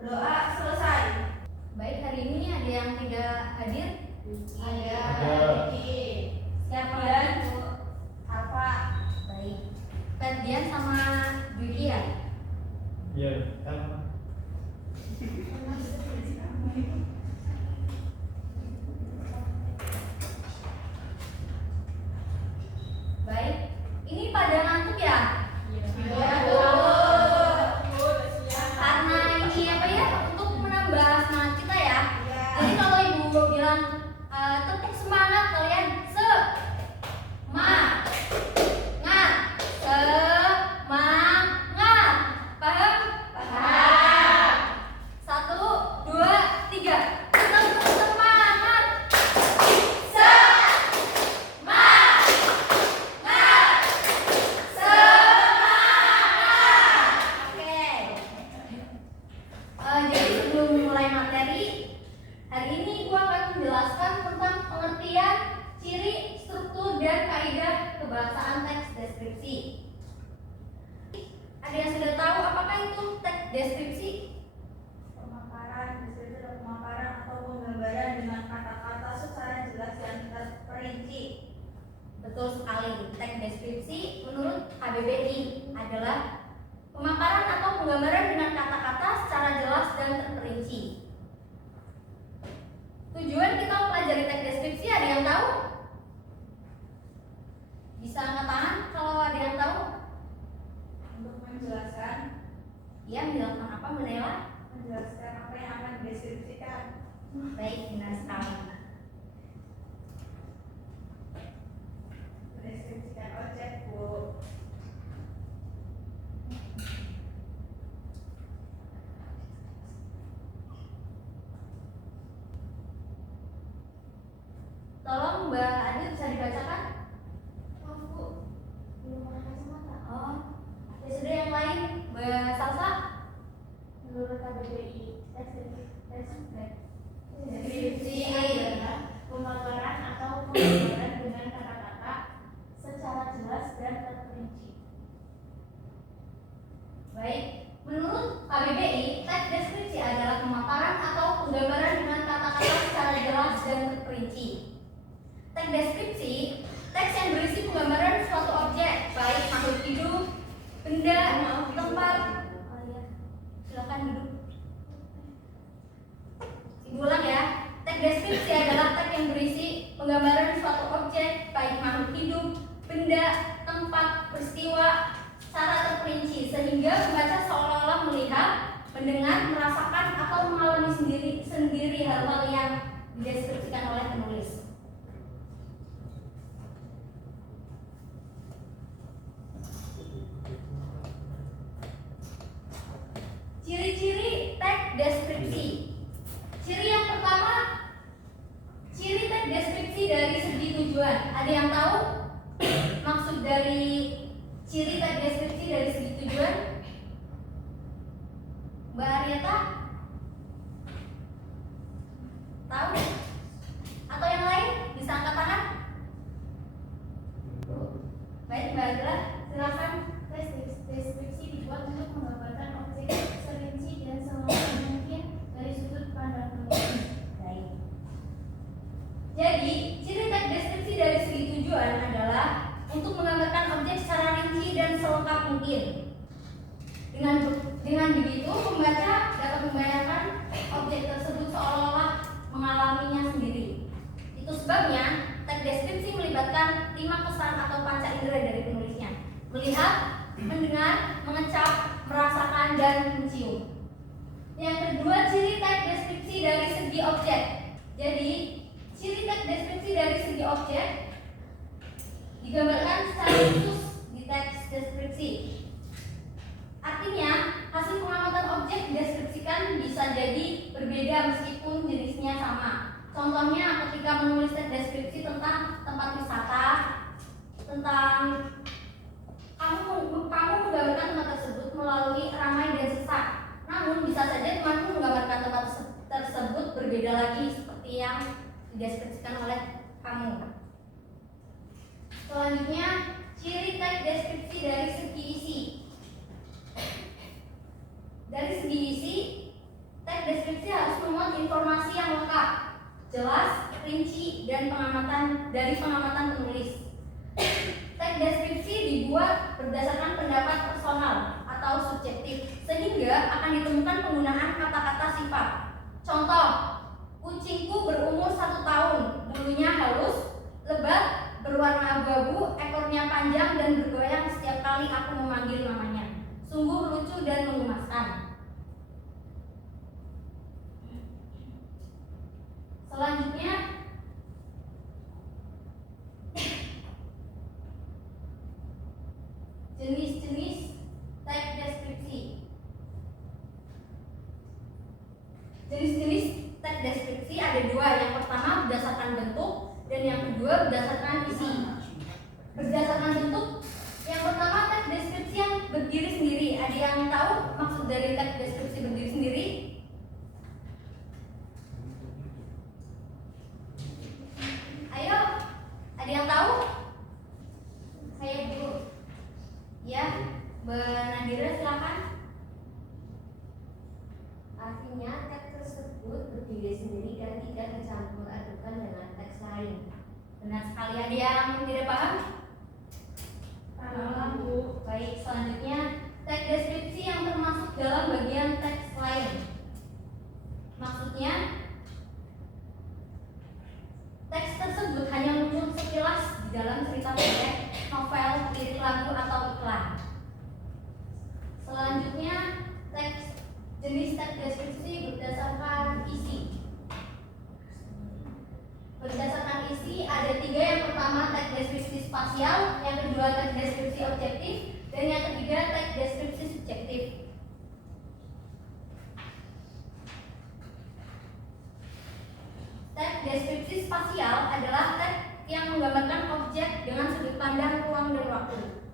Berdoa selesai. Baik, hari ini ada yang tidak hadir? Ada. Siapa lagi? Apa? Baik. Ferdian sama Judy ya? Iya, sama. Baik. Ini pada ngantuk ya? Karena ini apa ya? Untuk menambah semangat kita ya. Jadi kalau ibu bilang tepuk semangat kalian semangat. Semangat. Paham? Paham. 1, 2, 3. Tepuk semangat. Jadi sebelum mulai materi, hari ini gua akan menjelaskan tentang pengertian, ciri, struktur, dan kaidah kebahasaan teks deskripsi. Ada yang sudah tahu apakah itu teks deskripsi? Pemaparan, deskripsi adalah pemaparan atau penggambaran dengan kata-kata secara jelas dan terperinci. Betul sekali. Teks deskripsi menurut KBBI adalah pemaparan atau penggambaran dengan kata-kata secara jelas dan terperinci. Tujuan kita mempelajari teks deskripsi ada yang tahu? Bisa angkat tangan kalau ada yang tahu? Untuk menjelaskan Menjelaskan apa, Mbak Nela? menjelaskan apa yang akan dideskripsikan. Baik, benar sekali. Mendeskripsikan objek, Bu. Tolong Mbak Adil bisa dibacakan? Bu, belum pakai kacamata. Oh, ya sudah, yang lain Mbak Salsa. Menurut KBBI, Deskripsi adalah pemaparan atau penggambaran dengan kata-kata secara jelas dan terperinci. Baik, menurut KBBI, teks deskripsi adalah pemaparan atau penggambaran dengan kata-kata secara jelas dan terperinci. Teks deskripsi, teks yang berisi penggambaran suatu objek, baik makhluk hidup, benda, tempat. Oh iya, silakan duduk. Ibu ulang ya. Teks deskripsi adalah teks yang berisi penggambaran suatu objek, baik makhluk hidup, benda, tempat, peristiwa, secara terperinci sehingga pembaca seolah-olah melihat, mendengar, merasakan atau mengalami sendiri hal-hal yang dideskripsikan oleh penulis. Ciri-ciri teks deskripsi. Ciri yang pertama, ciri teks deskripsi dari segi tujuan. Ada yang tahu maksud dari ciri teks deskripsi dari segi tujuan? Mbak Arieta? Tahu? Atau yang lain? Bisa angkat tangan? Baik, Mbak Adila, silakan. Teks deskripsi dibuat untuk menggambarkan objek serinci dan selengkap mungkin dari sudut pandang penulis. Baik. Jadi, ciri teks deskripsi dari segi tujuan adalah untuk menggambarkan objek secara rinci dan selengkap mungkin. Dengan begitu, pembaca dapat membayangkan objek tersebut seolah-olah mengalaminya sendiri. Itu sebabnya teks deskripsi melibatkan 5 kesan atau panca indera dari penulisnya: melihat, mendengar, mengecap, merasakan, dan mencium. Yang kedua, ciri teks deskripsi dari segi objek. Jadi, ciri teks deskripsi dari segi objek digambarkan secara khusus di teks deskripsi. Artinya, hasil pengamatan objek dideskripsikan bisa jadi berbeda meskipun jenisnya sama. Contohnya ketika menulis teks deskripsi tentang tempat wisata, tentang kamu menggambarkan tempat tersebut melalui ramai dan sesak. Namun bisa saja temanmu menggambarkan tempat tersebut berbeda lagi seperti yang dideskripsikan oleh kamu. Selanjutnya, ciri teks deskripsi dari segi isi. Dari segi isi, jelas, rinci, dan pengamatan penulis. Teks deskripsi dibuat berdasarkan pendapat personal atau subjektif, sehingga akan ditemukan penggunaan kata-kata sifat. Contoh, kucingku berumur 1 tahun, bulunya halus, lebat, berwarna abu-abu, ekornya panjang dan bergoyang setiap kali aku memanggil namanya. Sungguh lucu dan menggemaskan. Selanjutnya, jenis-jenis teks deskripsi. Jenis-jenis teks deskripsi ada 2. Yang pertama berdasarkan bentuk dan yang kedua berdasarkan isi. Berdasarkan bentuk, yang pertama teks deskripsi yang berdiri sendiri. Ada yang tahu maksud dari teks deskripsi berdiri sendiri? Ayo, ada yang tahu? Saya dulu. Ya, Benadira silakan. Artinya teks tersebut berdiri sendiri dan tidak dicampur adukan dengan teks lain. Benar sekali. Ada yang tidak paham? Paham, Bu. Baik, selanjutnya teks deskripsi yang termasuk dalam bagian teks lain. Maksudnya, teks tersebut hanya muncul sekilas di dalam cerita pendek, novel, lirik lagu, atau iklan. Selanjutnya, jenis teks deskripsi berdasarkan isi. Berdasarkan isi ada 3. Yang pertama teks deskripsi spasial, yang kedua teks deskripsi objektif, dan yang ketiga teks deskripsi subjektif. Teks deskripsi spasial adalah teks yang menggambarkan objek dengan sudut pandang ruang dan waktu.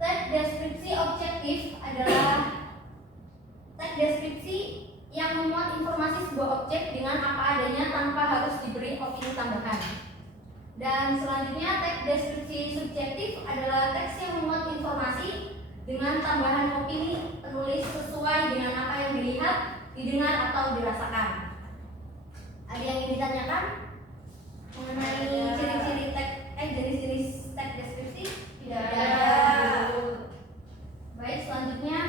Teks deskripsi objektif adalah teks deskripsi yang memuat informasi sebuah objek dengan apa adanya tanpa harus diberi opini tambahan. Dan selanjutnya teks deskripsi subjektif adalah teks yang memuat informasi dengan tambahan opini penulis sesuai dengan apa yang dilihat, didengar, atau dirasakan. Ada yang ingin ditanyakan mengenai ciri-ciri jenis-jenis teks deskripsi? Tidak ada. Baik, selanjutnya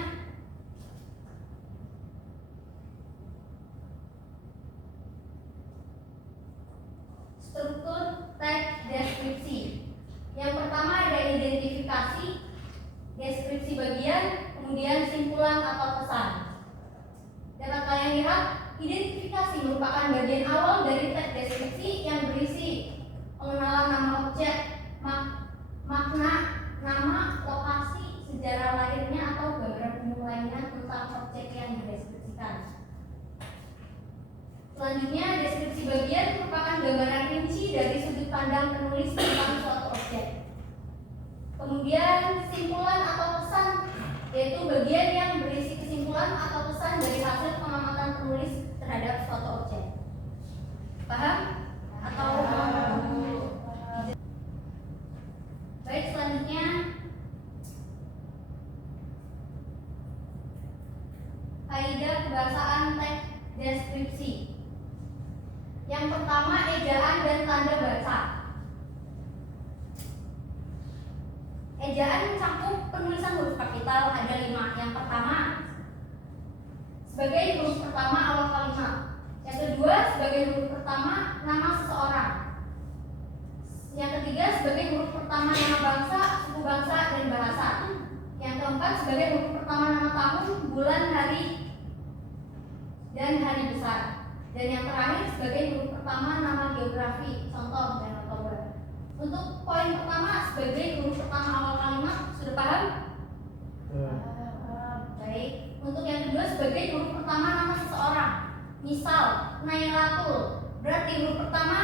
struktur teks deskripsi. Yang pertama ada identifikasi, deskripsi bagian, kemudian simpulan atau pesan. Dapat kalian lihat, identifikasi merupakan bagian awal dari teks deskripsi yang berisi pengenalan nama objek, makna, nama, lokasi, sejarah lahirnya, atau gambaran umum lainnya tentang objek yang dideskripsikan. Selanjutnya, deskripsi bagian merupakan gambaran rinci dari sudut pandang penulis tentang suatu objek. Kemudian, simpulan atau pesan, yaitu bagian yang berisi kesimpulan atau pesan dari hasil pengamatan penulis terhadap suatu objek. Paham? Atau baik, selanjutnya kaidah kebahasaan teks deskripsi. Yang pertama, ejaan dan tanda baca. Ejaan mencakup penulisan huruf kapital, ada 5. Yang pertama sebagai huruf pertama awal kalimat. Yang kedua sebagai huruf pertama nama seseorang. Yang ketiga sebagai huruf pertama nama bangsa, suku bangsa, dan bahasa. Yang keempat sebagai huruf pertama nama tahun, bulan, hari, dan hari besar. Dan yang terakhir sebagai huruf pertama nama geografi, contoh dan Oktober. Untuk poin pertama sebagai huruf pertama awal kalimat, sudah paham? Baik. Untuk yang kedua sebagai huruf pertama nama seseorang. Misal Nailatul, berarti huruf pertama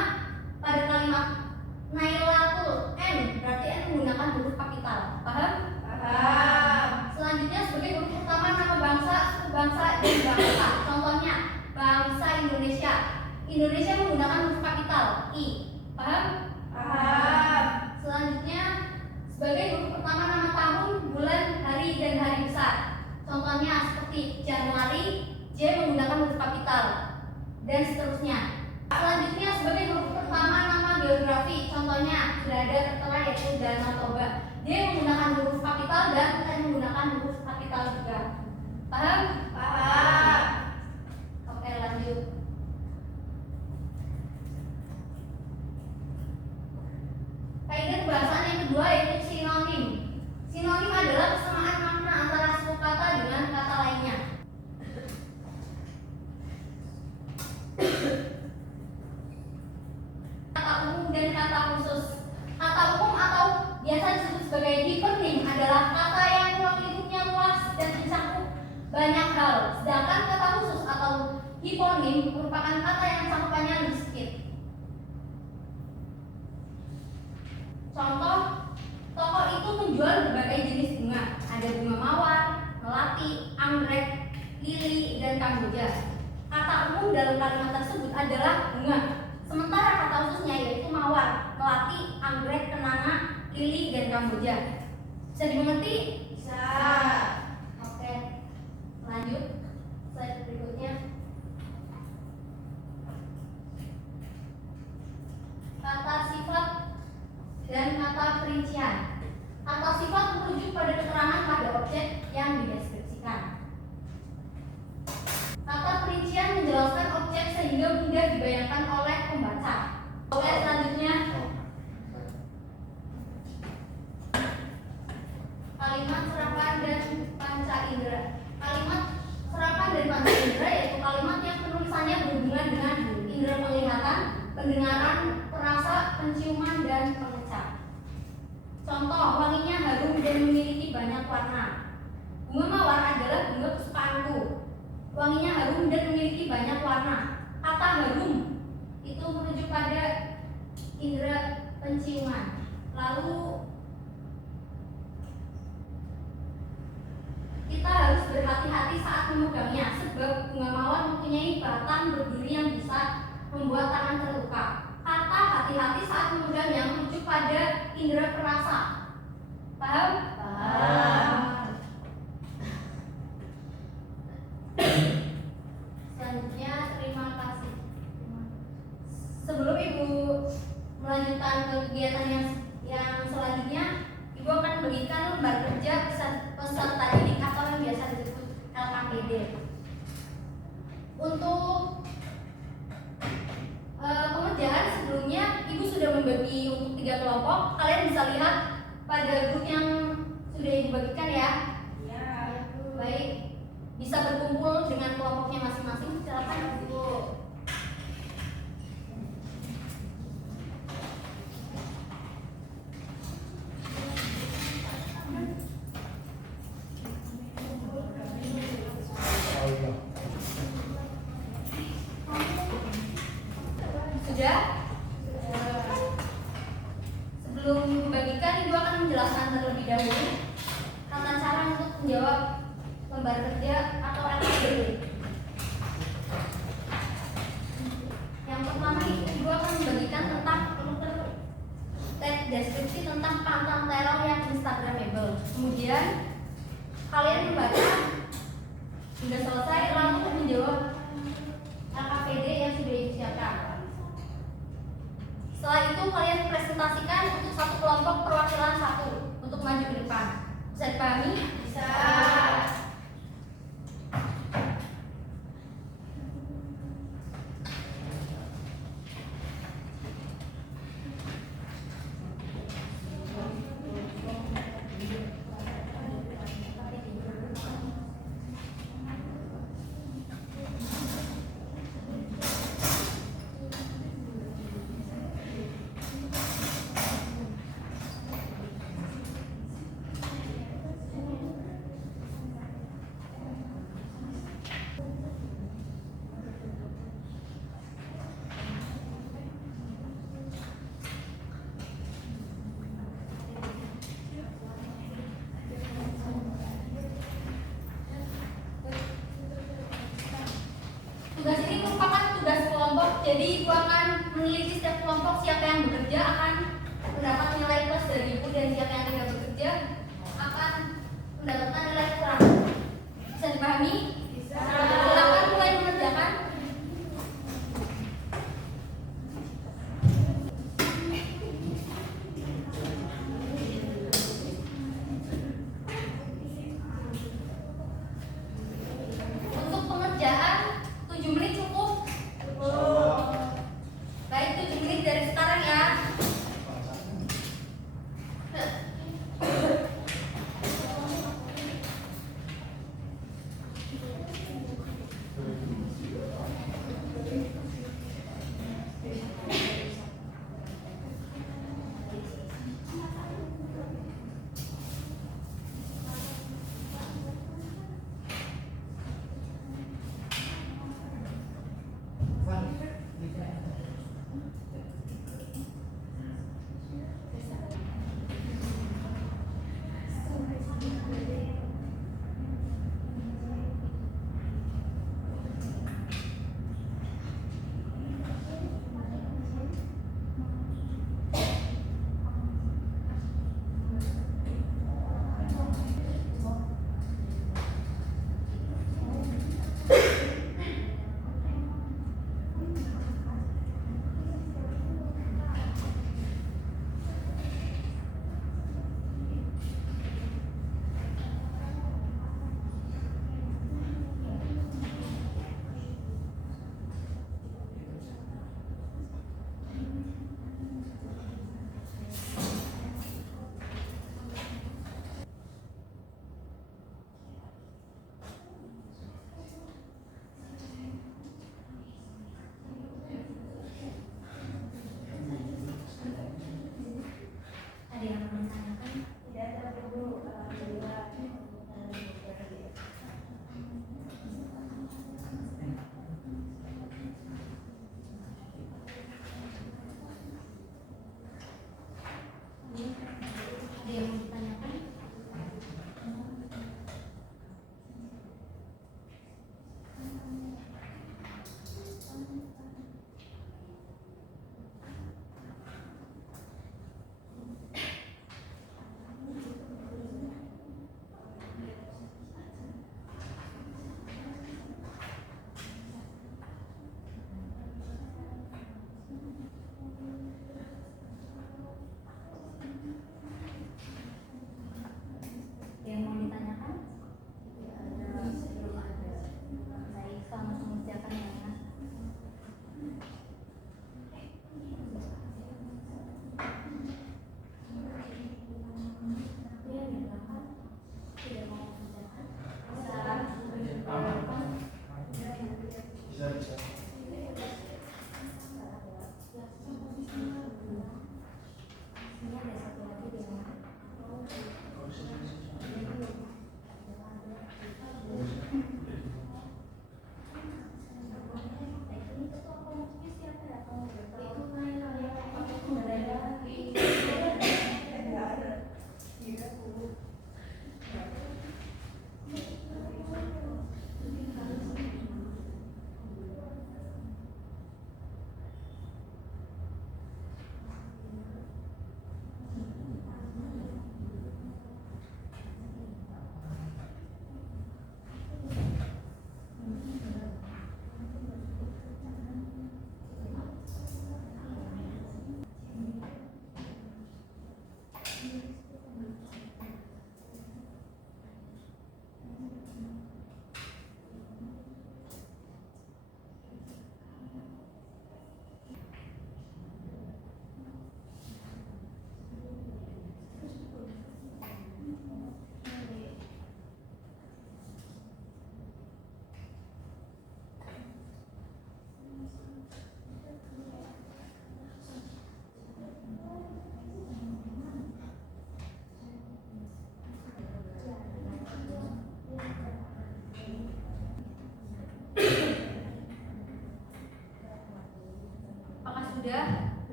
pada kalimat Nailatul, N, berarti N menggunakan huruf kapital. Paham? Paham. Selanjutnya sebagai huruf pertama nama bangsa, suku bangsa, dan bahasa. Contohnya bangsa Indonesia. Indonesia menggunakan huruf kapital I. Paham? Paham. Selanjutnya sebagai huruf pertama nama tahun, bulan, hari, dan hari besar. Contohnya seperti Januari, J menggunakan huruf kapital, dan seterusnya. Selanjutnya sebagai huruf pertama nama geografi, contohnya sudah ada tertera yaitu Danau Toba. Dia menggunakan huruf kapital dan bukan menggunakan huruf kapital juga. Paham? Paham. Oke, lanjut. Kaidah pembahasan yang kedua yaitu sinonim. Sinonim adalah kesamaan makna antara suatu kata dengan kata lainnya. Kata umum dan kata khusus. Kata umum atau biasa disebut sebagai hipernim adalah kata yang ruang lingkupnya luas dan mencakup banyak hal. Sedangkan kata khusus atau hiponim merupakan kata yang cakupannya lebih sedikit. Contoh, toko itu menjual berbagai jenis bunga. Ada bunga mawar, melati, anggrek, lili, dan kamboja. Kata umum dalam kalimat tersebut adalah bunga. Sementara kata khususnya yaitu mawar, melati, anggrek, kenanga, lili, dan kamboja. Bisa dimengerti? Bisa. Oke. Lanjut. Slide berikutnya. Kata sifat dan kata perincian. Kata sifat merujuk pada keterangan pada objek yang dideskripsikan. Kata perincian menjelaskan objek sehingga mudah dibayangkan oleh pembaca. Oke, selanjutnya kalimat serapan dan panca indera. Kalimat serapan dan panca indera yaitu kalimat yang penulisannya berhubungan dengan indera penglihatan, pendengaran, perasa, penciuman, dan pengecap. Contoh, wanginya harum dan memiliki banyak warna. Bunga mawar adalah bunga kesukaanku. Wanginya harum dan memiliki banyak warna. Kata harum itu merujuk pada indera penciuman. Lalu kita harus berhati-hati saat memegangnya sebab bunga mawar mempunyai batang berduri yang bisa membuat tangan terluka. Kata hati-hati saat memegangnya merujuk pada indera perasa. Paham? Paham. Selanjutnya, terima kasih. Sebelum Ibu melanjutkan ke kegiatan yang selanjutnya, Ibu akan berikan lembar kerja peserta didik atau yang biasa disebut LKPD. Untuk pengerjaan sebelumnya Ibu sudah membagi untuk 3 kelompok. Kalian bisa lihat pada grup yang sudah Ibu bagikan ya. Ya. Baik, bisa berkumpul dengan kelompoknya masing-masing. Silakan Ibu. Sudah? Sebelum membagikan, Ibu akan menjelaskan terlebih dahulu tata cara untuk menjawab lembar kerja atau LKPD. Yang pertama, Ibu akan membagikan tentang teks deskripsi tentang pantang teror yang instagramable. Kemudian kalian membaca sudah selesai lalu menjawab LKPD yang sudah disiapkan. Setelah itu kalian presentasikan untuk satu kelompok perwakilan satu untuk maju ke depan. Bisa dipahami? Bisa. Tugas ini merupakan tugas kelompok, jadi Ibu akan meneliti setiap kelompok siapa yang bekerja akan mendapat nilai plus dari Ibu dan siapa yang tidak bekerja akan mendapatkan nilai kurang. Bisa dipahami? Bisa. Silakan mulai mengerjakan.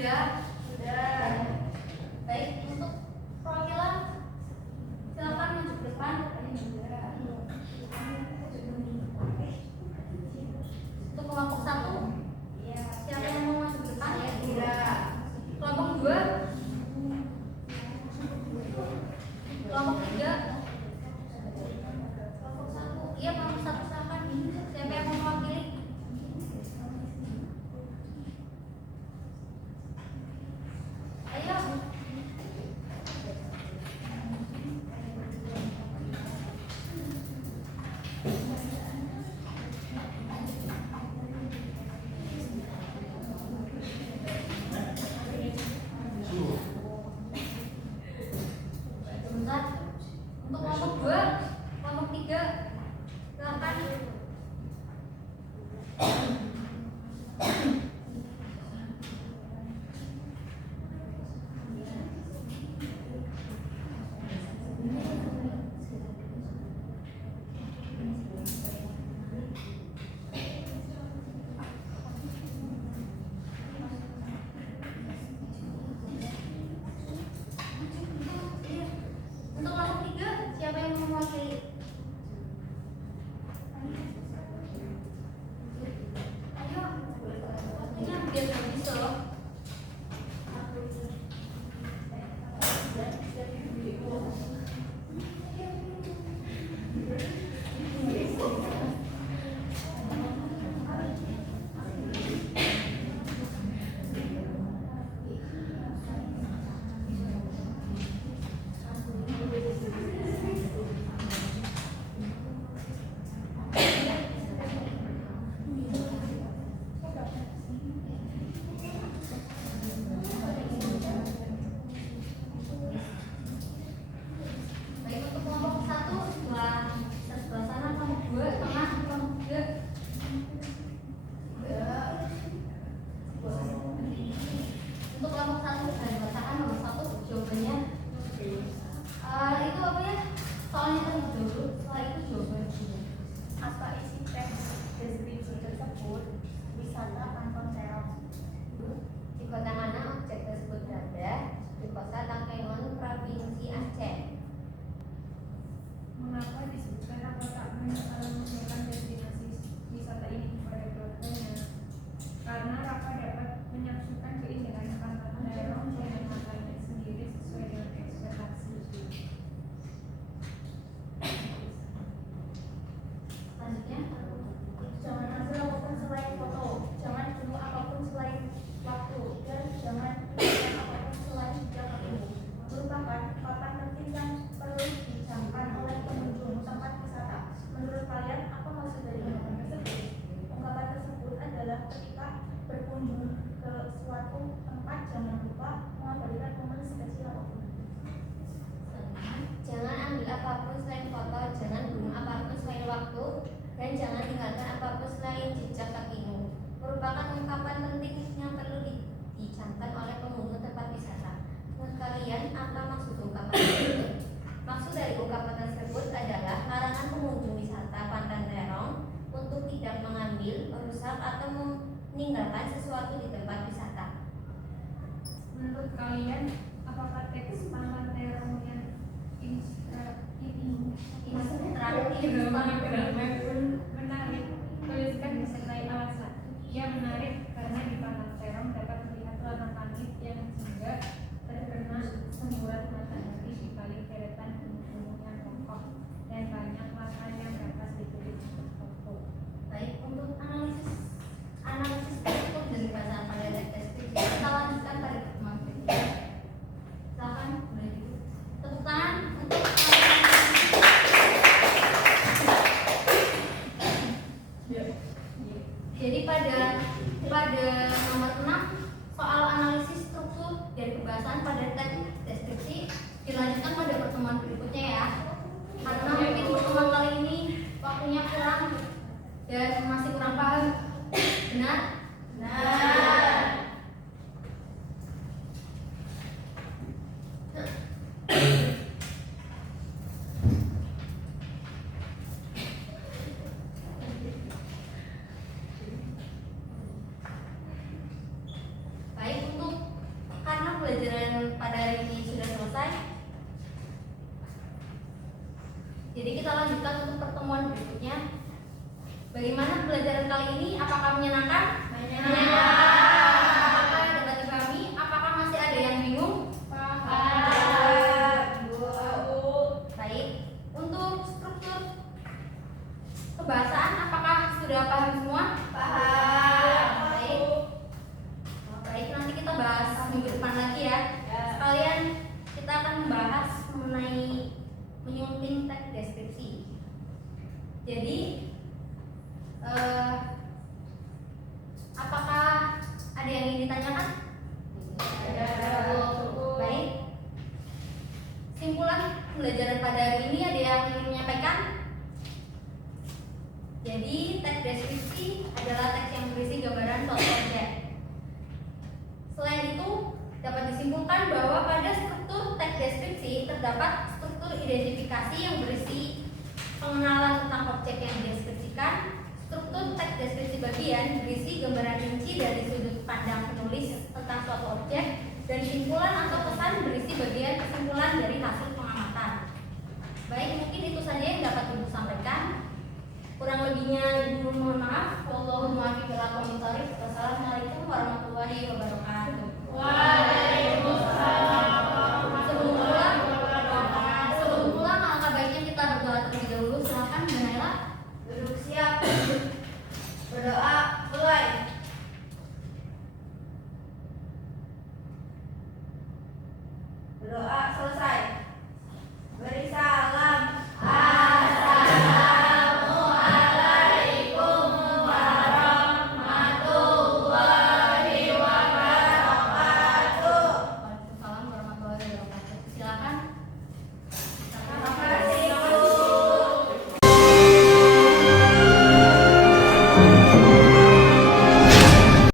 Sudah. Baik, untuk perwakilan silakan maju ke depan. Untuk kelompok 1, siapa yang mau maju ke depan? Kelompok 2, kelompok 3, kelompok 1. Iya, kelompok 1 silakan. Siapa yang mau mewakili? Ayo. Sebentar. Untuk kelompok 2, kelompok 3, silakan. Untuk kelompok 3, siapa yang mau mewakili? Ayo, waktunya biar habis loh. Baik, untuk kelompok 1 sebelah sana, kelompok 2 tengah, kelompok 3. Untuk kelompok 1 saya bacakan nomor 1 jawabannya. Itu apa ya? Soalnya terlebih dahulu, setelah itu jawabannya. Apa isi teks deskripsi tersebut? Wisata Panton Terong. Di kota mana objek tersebut berada? Di kota Takengon, Provinsi Aceh. Mengapa disebutkan apa tak menunjukkan destinasi wisata ini kepada keluarganya? Karena Raka dapat menyaksikan keindahan Pantai Terong dengan matanya sendiri sesuai dengan ekspektasi. Selanjutnya, Jangan ambil apapun selain foto, jangan bunuh apapun selain waktu, dan jangan lakukan apapun selain jejak kaki. Merupakan papan penting yang perlu dijangkan oleh pengunjung tempat wisata. Menurut kalian, apa maksud dari ungkapan tersebut? Ungkapan tersebut adalah ketika berkunjung ke suatu tempat, jangan lupa mengabadikan momen spesial apapun. Jangan ambil apapun selain foto, jangan bunuh apapun selain waktu, dan jangan tinggalkan apapun selain jejak kakimu. Merupakan ungkapan penting yang perlu dicamkan oleh pengunjung tempat wisata. Menurut kalian, apa maksud ungkapan tersebut? Maksud dari ungkapan tersebut adalah larangan pengunjung wisata Pantai Terong untuk tidak mengambil, merusak, atau meninggalkan sesuatu di tempat wisata. Menurut kalian, apakah teks Pantai Terong yang menarik? Tuliskan disertai alasan. Ia menarik karena di Pantai Terong dapat melihat warna langit yang jingga terkena semburat matahari di balik deretan gunung yang kokoh dan banyak warna yang dapat ditulis untuk foto. baik, untuk analisis tersebut dari bacaan pada deskripsi, kita lanjutkan pada pertemuan berikutnya. Silakan, boleh dulu. Tepuk tangan untuk jadi pada nomor 6 soal analisis struktur dan pembahasan pada teks deskripsi dilanjutkan pada pertemuan berikutnya ya. Karena mungkin pertemuan kali ini waktunya kurang dan masih kurang paham. Benar? Benar. Baik, untuk Jadi kita lanjutkan untuk pertemuan berikutnya. Bagaimana pembelajaran kali ini? Apakah menyenangkan? Apakah dapat dipahami? Apakah masih ada yang bingung? Baik. Untuk struktur pembahasan, apakah sudah paham semua? Baik. Baik, nanti kita bahas minggu depan lagi ya. Sekalian kita akan membahas mengenai menyunting teks deskripsi. Jadi apakah ada yang ingin ditanyakan? Baik. Simpulan pembelajaran pada hari ini ada yang ingin menyampaikan? Jadi teks deskripsi adalah teks yang berisi gambaran suatu objek. Selain itu, dapat disimpulkan bahwa pada struktur teks deskripsi terdapat struktur identifikasi yang berisi pengenalan tentang objek yang dideskripsikan. Struktur teks deskripsi bagian berisi gambaran rinci dari sudut pandang penulis tentang suatu objek, dan simpulan atau pesan berisi bagian kesimpulan dari hasil pengamatan. Baik, mungkin itu saja yang dapat Ibu sampaikan. Kurang lebihnya Ibu mohon maaf. Wassalamualaikum warahmatullahi wabarakatuh.